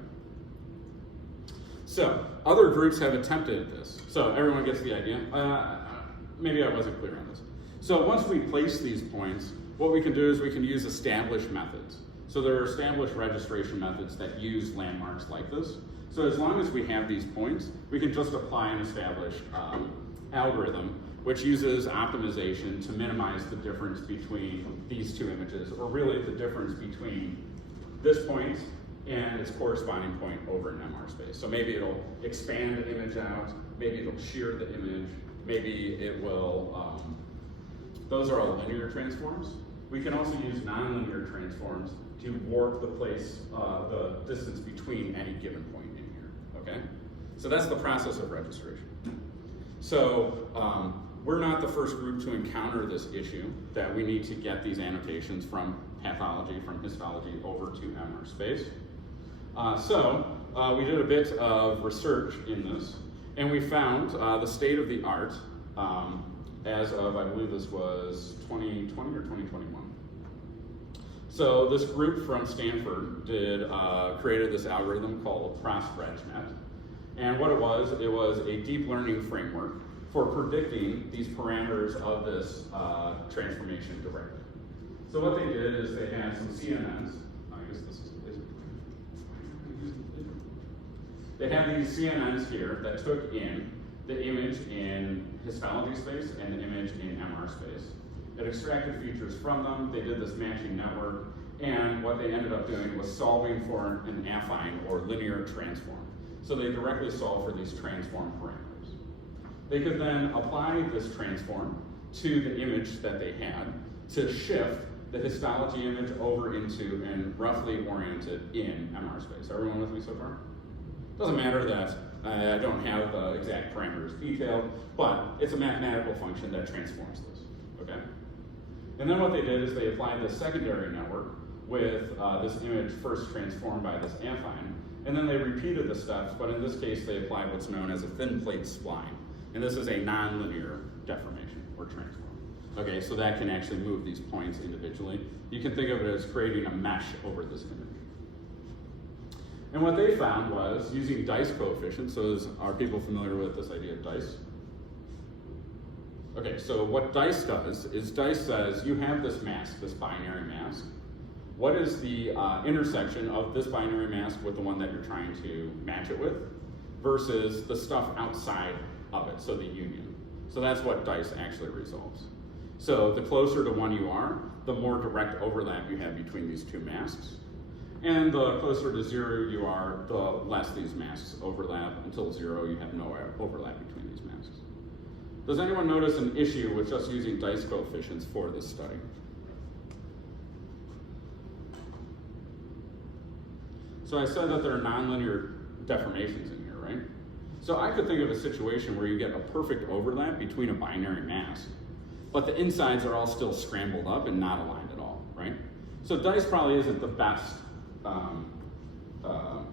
So, other groups have attempted this. So everyone gets the idea. Maybe I wasn't clear on this. So once we place these points, what we can do is we can use established methods. So there are established registration methods that use landmarks like this. So as long as we have these points, we can just apply an established algorithm which uses optimization to minimize the difference between these two images, or really the difference between this point and its corresponding point over in MR space. So maybe it'll expand the image out, maybe it'll shear the image, maybe it will, those are all linear transforms. We can also use nonlinear transforms to warp the place, the distance between any given point in here, okay? So that's the process of registration. So we're not the first group to encounter this issue, that we need to get these annotations from pathology, from histology over to MR space. So we did a bit of research in this, and we found the state of the art as of, I believe this was 2020 or 2021. So this group from Stanford created this algorithm called ProstRegNet. And what it was a deep learning framework for predicting these parameters of this transformation directly. So what they did is they had some CNNs. I guess this is a laser. They have these CNNs here that took in the image in histology space and the image in MR space. It extracted features from them. They did this matching network, and what they ended up doing was solving for an affine or linear transform. So they directly solved for these transform parameters. They could then apply this transform to the image that they had to shift the histology image over into and roughly oriented in MR space. Everyone with me so far? Doesn't matter that I don't have the exact parameters detailed, but it's a mathematical function that transforms this, okay? And then what they did is they applied this secondary network with this image first transformed by this affine, and then they repeated the steps, but in this case they applied what's known as a thin plate spline. And this is a nonlinear deformation or transform. Okay, so that can actually move these points individually. You can think of it as creating a mesh over this image. And what they found was using dice coefficients. So are people familiar with this idea of dice? Okay, so what dice does is dice says you have this mask, this binary mask. What is the intersection of this binary mask with the one that you're trying to match it with versus the stuff outside of it, so the union. So that's what dice actually resolves. So the closer to one you are, the more direct overlap you have between these two masks. And the closer to 0 you are, the less these masks overlap. Until 0, you have no overlap between these masks. Does anyone notice an issue with just using dice coefficients for this study? So I said that there are nonlinear deformations in here, right? So I could think of a situation where you get a perfect overlap between a binary mask, but the insides are all still scrambled up and not aligned at all, right? So dice probably isn't the best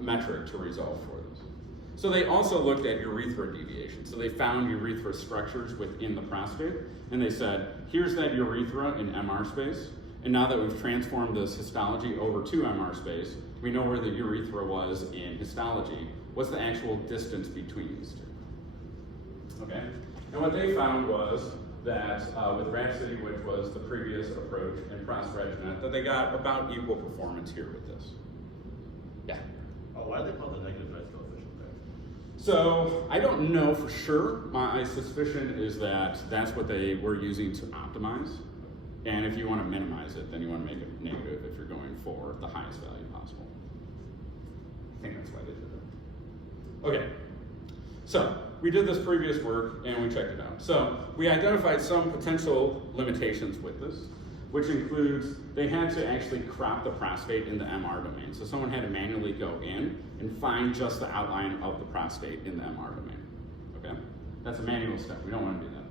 metric to resolve for this. So they also looked at urethra deviation. So they found urethra structures within the prostate, and they said, here's that urethra in MR space, and now that we've transformed this histology over to MR space, we know where the urethra was in histology. What's the actual distance between these two? Okay, and what they found was that with Rhapsody, which was the previous approach, and ProstRegNet, that they got about equal performance here with this. Yeah. Oh, why do they call the negative dice coefficient there? So I don't know for sure. My suspicion is that that's what they were using to optimize. And if you want to minimize it, then you want to make it negative if you're going for the highest value possible. I think that's why they did that. Okay, so we did this previous work and we checked it out. So we identified some potential limitations with this, which includes they had to actually crop the prostate in the MR domain. So someone had to manually go in and find just the outline of the prostate in the MR domain. Okay, that's a manual step. We don't want to do that.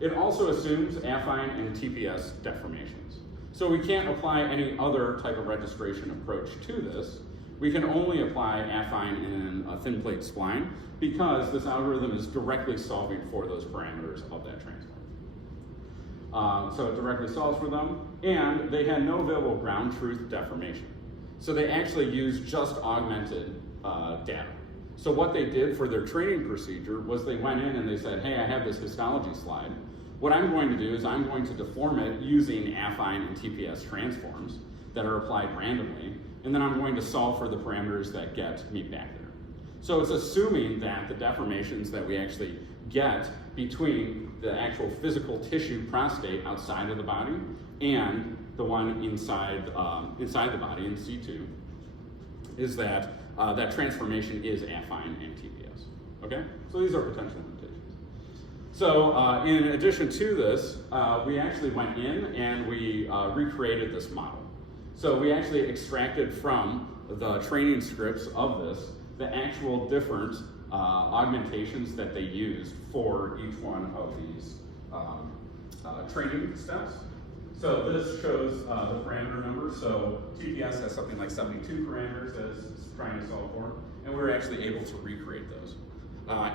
It also assumes affine and TPS deformations. So we can't apply any other type of registration approach to this. We can only apply affine in a thin plate spline because this algorithm is directly solving for those parameters of that transform. So it directly solves for them, and they had no available ground truth deformation. So they actually used just augmented data. So what they did for their training procedure was they went in and they said, hey, I have this histology slide. What I'm going to do is I'm going to deform it using affine and TPS transforms that are applied randomly, and then I'm going to solve for the parameters that get me back there. So it's assuming that the deformations that we actually get between the actual physical tissue prostate outside of the body and the one inside the body in C2 is that that transformation is affine and TPS. Okay, so these are potential limitations. So in addition to this, we actually went in and we recreated this model. So we actually extracted from the training scripts of this the actual different augmentations that they used for each one of these training steps. So this shows the parameter numbers. So TPS has something like 72 parameters that it's trying to solve for, and we were actually able to recreate those.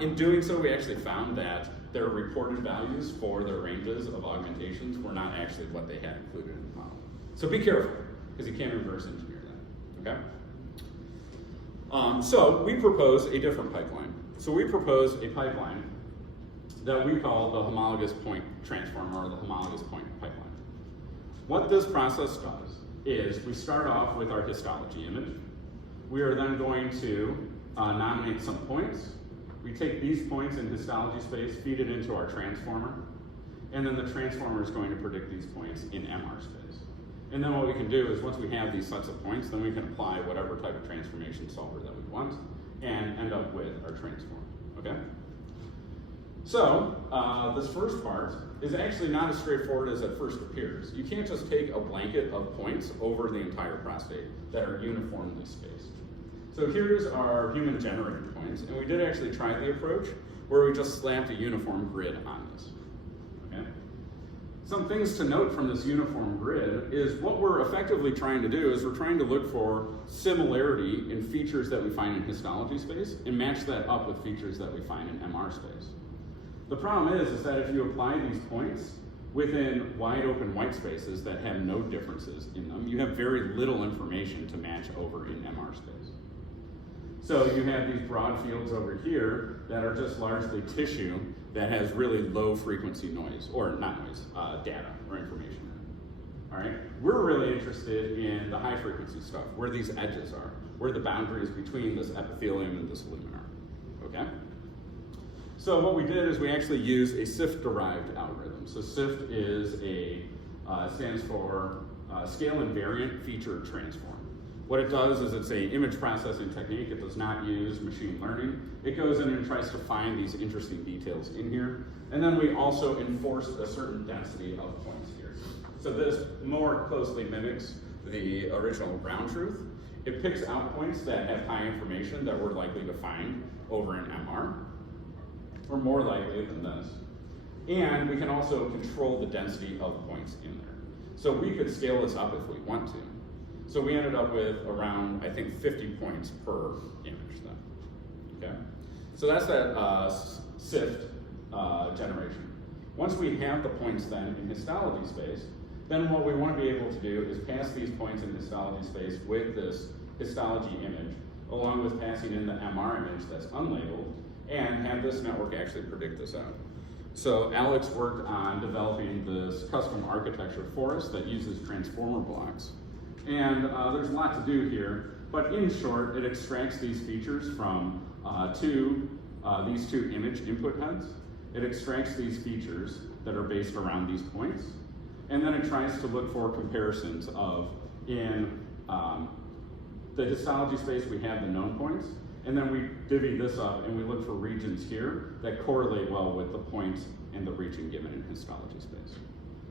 In doing so, we actually found that their reported values for their ranges of augmentations were not actually what they had included in the model. So be careful, because you can't reverse engineer that, okay? So we propose a different pipeline. So we proposed a pipeline that we call the homologous point transformer, or the homologous point pipeline. What this process does is we start off with our histology image. We are then going to nominate some points. We take these points in histology space, feed it into our transformer, and then the transformer is going to predict these points in MR space. And then what we can do is once we have these sets of points, then we can apply whatever type of transformation solver that we want and end up with our transform, okay? So this first part is actually not as straightforward as it first appears. You can't just take a blanket of points over the entire prostate that are uniformly spaced. So here's our human generated points, and we did actually try the approach where we just slapped a uniform grid on this. Okay? Some things to note from this uniform grid is what we're effectively trying to do is we're trying to look for similarity in features that we find in histology space and match that up with features that we find in MR space. The problem is that if you apply these points within wide open white spaces that have no differences in them, you have very little information to match over in MR space. So you have these broad fields over here that are just largely tissue that has really low frequency noise, or not noise, data or information. All right, we're really interested in the high frequency stuff, where these edges are, where the boundaries between this epithelium and this lumen are, okay? So what we did is we actually used a SIFT-derived algorithm. So SIFT is stands for Scale Invariant Feature Transform. What it does is it's an image processing technique. It does not use machine learning. It goes in and tries to find these interesting details in here. And then we also enforced a certain density of points here. So this more closely mimics the original ground truth. It picks out points that have high information that we're likely to find over in MR, or more likely than this. And we can also control the density of points in there. So we could scale this up if we want to. So we ended up with around, I think, 50 points per image then, okay? So that's that SIFT generation. Once we have the points then in histology space, then what we want to be able to do is pass these points in histology space with this histology image, along with passing in the MR image that's unlabeled, and have this network actually predict this out. So Alex worked on developing this custom architecture for us that uses transformer blocks. And there's a lot to do here, but in short, it extracts these features from these two image input heads. It extracts these features that are based around these points, and then it tries to look for comparisons of, in the histology space, we have the known points, and then we divvy this up and we look for regions here that correlate well with the points in the region given in histology space.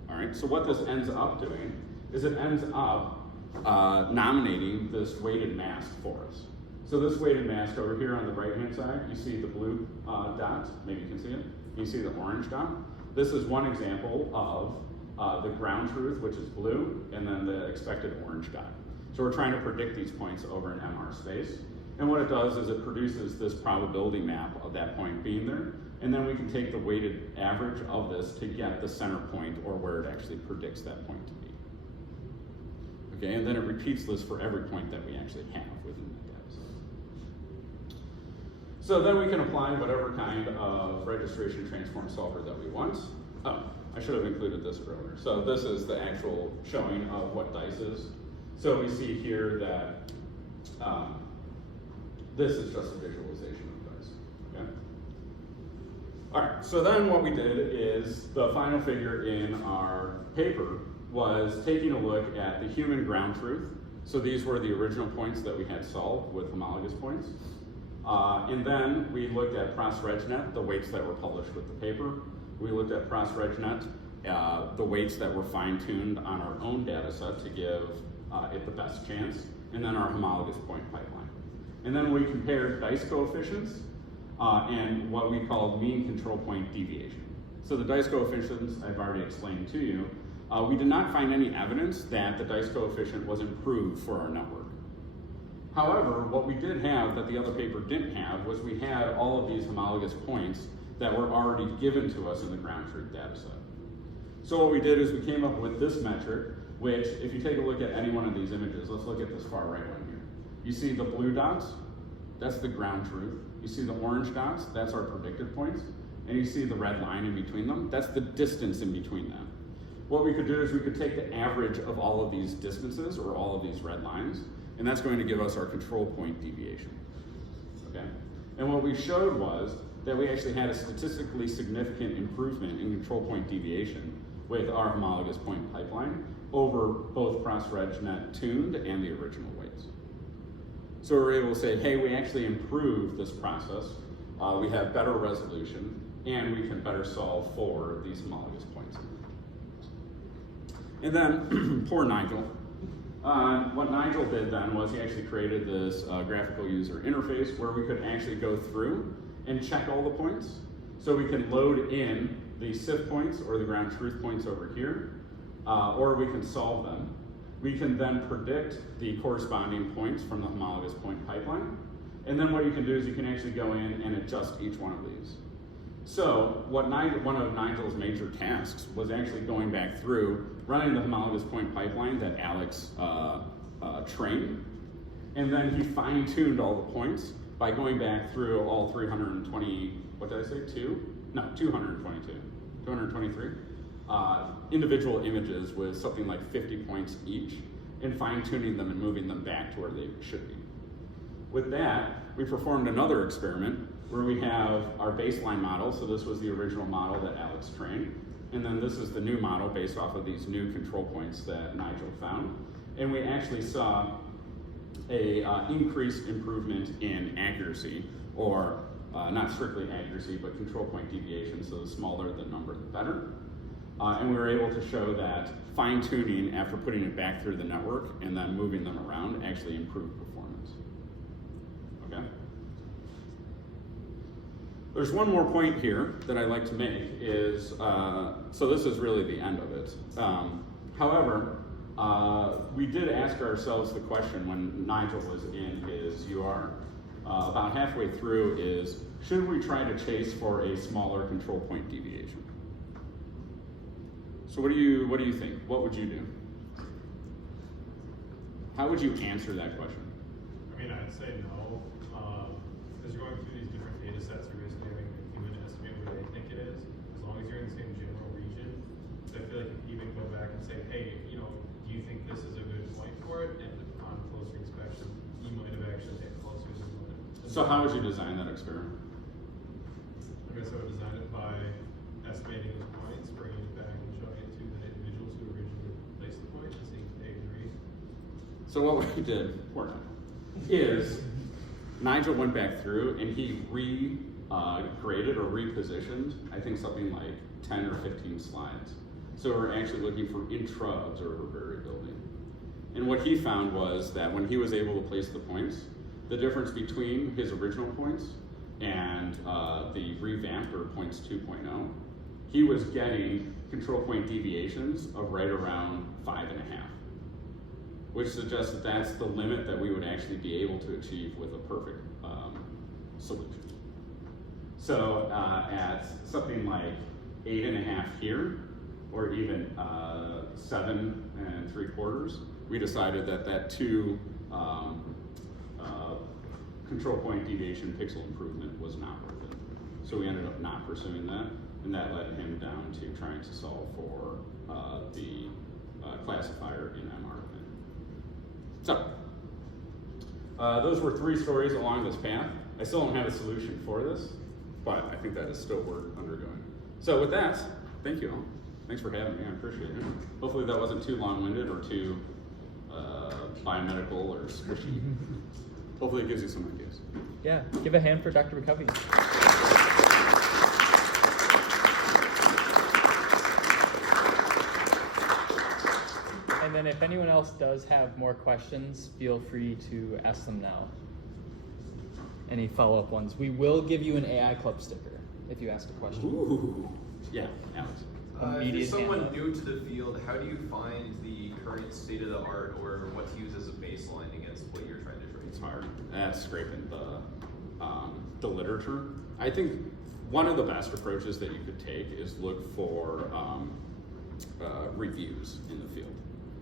All right, so what this ends up doing is it ends up nominating this weighted mask for us. So this weighted mask over here on the right-hand side, you see the blue dot, maybe you can see it. You see the orange dot. This is one example of the ground truth, which is blue, and then the expected orange dot. So we're trying to predict these points over in MR space. And what it does is it produces this probability map of that point being there, and then we can take the weighted average of this to get the center point, or where it actually predicts that point to be. Okay, and then it repeats this for every point that we actually have within that data set. So then we can apply whatever kind of registration transform solver that we want. Oh, I should have included this earlier. So this is the actual showing of what dice is. So we see here that this is just a visualization of dice, okay? All right, so then what we did is the final figure in our paper was taking a look at the human ground truth. So these were the original points that we had solved with homologous points. And then we looked at PROS-RegNet, the weights that were published with the paper. We looked at PROS-RegNet, the weights that were fine-tuned on our own data set to give it the best chance, and then our homologous point pipeline. And then we compared dice coefficients and what we call mean control point deviation. So the dice coefficients I've already explained to you. We did not find any evidence that the dice coefficient was improved for our network. However, what we did have that the other paper didn't have was we had all of these homologous points that were already given to us in the ground truth data set. So what we did is we came up with this metric, which if you take a look at any one of these images, let's look at this far right one here. You see the blue dots? that's the ground truth. You see the orange dots, that's our predicted points. And you see the red line in between them, that's the distance in between them. What we could do is we could take the average of all of these distances or all of these red lines, and that's going to give us our control point deviation, okay? And what we showed was that we actually had a statistically significant improvement in control point deviation with our homologous point pipeline over both cross-RegNet tuned and the original weights. So we're able to say, hey, we actually improved this process, we have better resolution, and we can better solve for these homologous points. And then, poor Nigel. What Nigel did then was he actually created this graphical user interface where we could actually go through and check all the points. So we can load in the SIF points or the ground truth points over here, or we can solve them. We can then predict the corresponding points from the homologous point pipeline. And then what you can do is you can actually go in and adjust each one of these. So one of Nigel's major tasks was actually going back through, running the homologous point pipeline that Alex trained, and then he fine-tuned all the points by going back through all 320, what did I say, 223 individual images with something like 50 points each, and fine-tuning them and moving them back to where they should be. With that, we performed another experiment where we have our baseline model. So this was the original model that Alex trained. And then this is the new model based off of these new control points that Nigel found. And we actually saw a increased improvement in accuracy, or not strictly accuracy, but control point deviation. So the smaller the number, the better. And we were able to show that fine-tuning after putting it back through the network and then moving them around actually improved performance. Okay? There's one more point here that I'd like to make is, so this is really the end of it. However, we did ask ourselves the question when Nigel was in his UR, about halfway through is, should we try to chase for a smaller control point deviation? So what do you think? What would you do? How would you answer that question? I mean, I'd say no. As you're going through these different data sets, you're basically having a human estimate where they think it is. As long as you're in the same general region, I feel like you can even go back and say, hey, do you think this is a good point for it? And on closer inspection, you might have actually hit closer than what. So how would you design that experiment? I guess I would design it by estimating the points, bringing it back and showing it to the individuals who originally placed the point and seeing if they agree. So what we did, poor Nigel, is Nigel went back through and he graded or repositioned, I think something like 10 or 15 slides. So we're actually looking for intra-observer variability. And what he found was that when he was able to place the points, the difference between his original points and the revamped or points 2.0, he was getting control point deviations of right around 5.5, which suggests that that's the limit that we would actually be able to achieve with a perfect solution. So at something like 8.5 here, or even 7 3/4, we decided that 2 control point deviation pixel improvement was not worth it. So we ended up not pursuing that, and that led him down to trying to solve for the classifier in MR. So, those were 3 stories along this path. I still don't have a solution for this, but I think that is still worth undergoing. So with that, thank you all. Thanks for having me, I appreciate it. Hopefully that wasn't too long-winded or too biomedical or squishy. Hopefully it gives you some ideas. Yeah, give a hand for Dr. Bukowy. And then if anyone else does have more questions, feel free to ask them now. Any follow-up ones. We will give you an AI Club sticker if you ask a question. Ooh. Yeah, Alex. If you're someone new to the field, how do you find the current state of the art or what to use as a baseline against what you're trying to train? It's hard. That's scraping the literature. I think one of the best approaches that you could take is look for reviews in the field.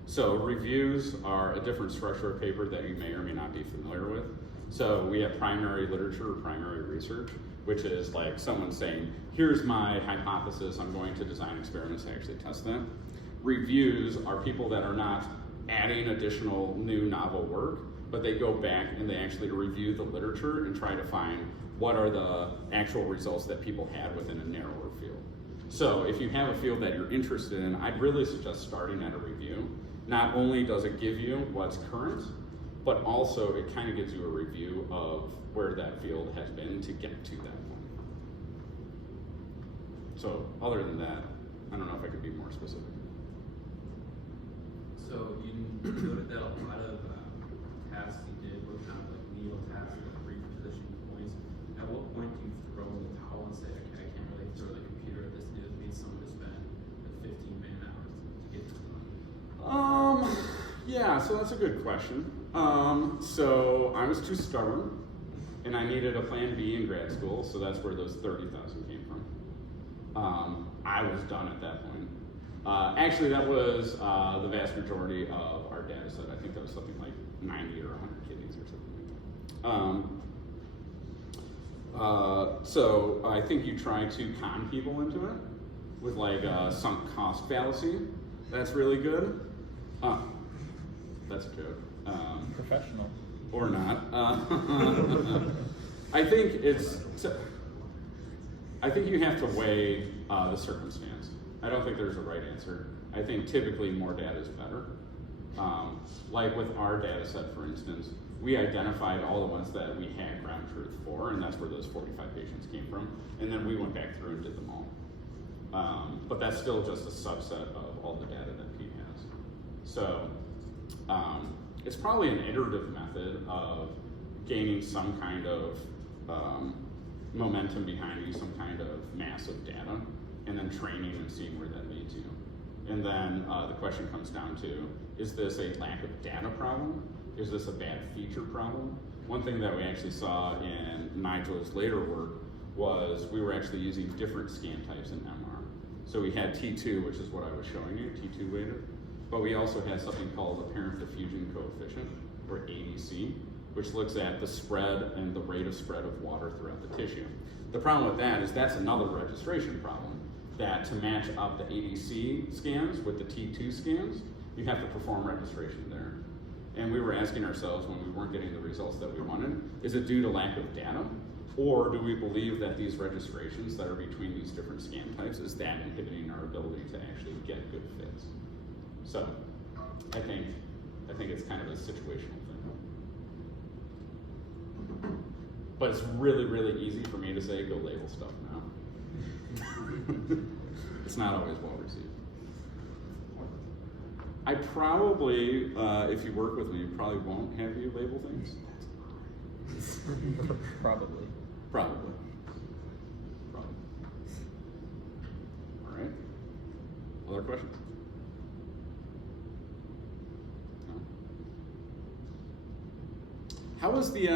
So reviews are a different structure of paper that you may or may not be familiar with. So we have primary literature or primary research, which is like someone saying, here's my hypothesis, I'm going to design experiments to actually test that. Reviews are people that are not adding additional new novel work, but they go back and they actually review the literature and try to find what are the actual results that people had within a narrower field. So if you have a field that you're interested in, I'd really suggest starting at a review. Not only does it give you what's current, but also it kind of gives you a review of where that field has been to get to that point. So other than that, I don't know if I could be more specific. So you noted that a lot of tasks you did were kind of like needle tasks and repositioning points. At what point do you throw in the towel and say, okay, I can't really throw the computer at this, it means someone to spend the 15 man-hours to get this done? Yeah, so that's a good question. So I was too stubborn, and I needed a plan B in grad school, so that's where those 30,000 came from. I was done at that point. Actually, that was the vast majority of our data set. I think that was something like 90 or 100 kidneys or something like that. So I think you try to con people into it with like a sunk cost fallacy. That's really good. That's a joke. Professional. Or not. I think I think you have to weigh the circumstance. I don't think there's a right answer. I think typically more data is better. Like with our data set, for instance, we identified all the ones that we had ground truth for, and that's where those 45 patients came from. And then we went back through and did them all. But that's still just a subset of all the data that Pete has. So it's probably an iterative method of gaining some kind of momentum behind you, some kind of mass of data, and then training and seeing where that leads you. And then the question comes down to, is this a lack of data problem? Is this a bad feature problem? One thing that we actually saw in Nigel's later work was we were actually using different scan types in MR. So we had T2, which is what I was showing you, T2 weighted, but we also had something called apparent diffusion coefficient, or ADC, which looks at the spread and the rate of spread of water throughout the tissue. The problem with that is that's another registration problem, that to match up the ADC scans with the T2 scans, you have to perform registration there. And we were asking ourselves when we weren't getting the results that we wanted, is it due to lack of data? Or do we believe that these registrations that are between these different scan types is that inhibiting our ability to actually get good fits? So I think it's kind of a situational thing. But it's really, really easy for me to say, go label stuff now. It's not always well received. I probably, if you work with me, probably won't have you label things. Probably. Probably. All right. Other questions? No? How was the